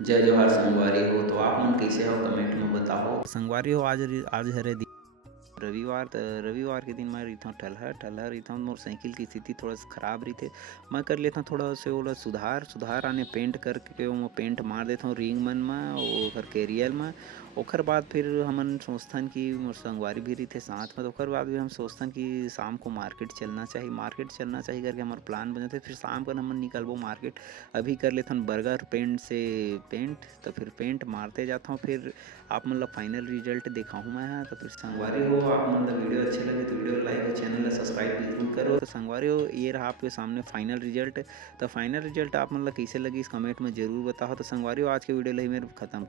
जय जवाहर संगवारी हो। तो आप मन कइसे हो कमेंट में बताओ। संगवारी हो आज हरे रविवार रविवार के दिन मैं रहिथों टलहर रहिथों। मोर साइकिल की स्थिति थोड़ा सा खराब रही थे। मैं कर लेता थोड़ा से ओला सुधार आने पेंट करके ओमा पेंट मार देता हूँ रिंग मन में ओकर कैरियर में। ओकर बाद फिर हमन सोचथन कि मोर संगवारी भी रहिथे साथ में। तो ओकर बाद भी हम सोचथन कि शाम को मार्केट चलना चाहिए करके हमार प्लान बने थे। फिर शाम को हमन निकलबो मार्केट। अभी कर लेथन बर्गर पेंट से पेंट। तो फिर पेंट मारते जाता हूँ। फिर आप मन ला फाइनल रिजल्ट दिखाहूँ मैं। तो फिर संगवारी संगवारी हो, हो आप मन ला वीडियो अच्छे लगे तो वीडियो लाइक और चैनल ला सब्सक्राइब बिल्कुल करो। तो संगवारी हो ये रहा आपके सामने फाइनल रिजल्ट। तो फाइनल रिजल्ट आप मन ला कैसे लगी इस कमेंट में जरूर बताओ। तो संगवारी हो आज के वीडियो ला ही मेरे खत्म।